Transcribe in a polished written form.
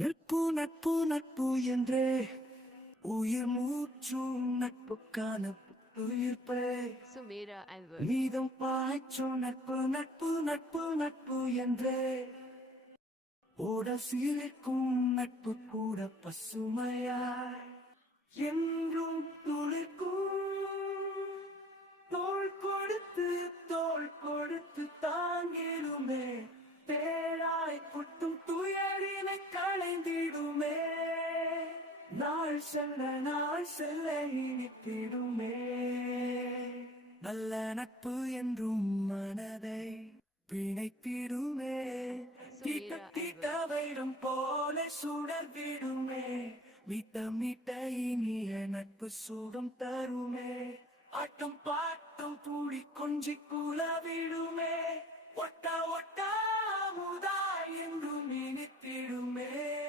நட்பு நட்பு நட்பு என்றே உயிர் மூச்சும் நட்புக்கான உயிர்ப்பே Sumera and Wood. மீதம் பாய்ச்சும் நட்பு நட்பு நட்பு நட்பு என்றே ஓட சீரிக்கும் நட்பு கூட பசுமையாய் என்றும் துளிர்க்கும் தோள் கொடுத்து தாங்கிடுமே தேராய் புட்டும் துயரினை களைந்திடுமே நாள் செல்ல இனித்திடுமே நல்ல நட்பு என்றும் மனதை பிணைத்திடுமே தீட்ட தீட்ட வைரம் போல சுடர்விடுமே மீட்ட இனிய நட்பு சுகம் தருமே ஆட்டம் பாட்டம் பூடி கொஞ்சி குலவிடுமே ஒட்ட ஒட்ட முதா என்றும் இனித்திடுமே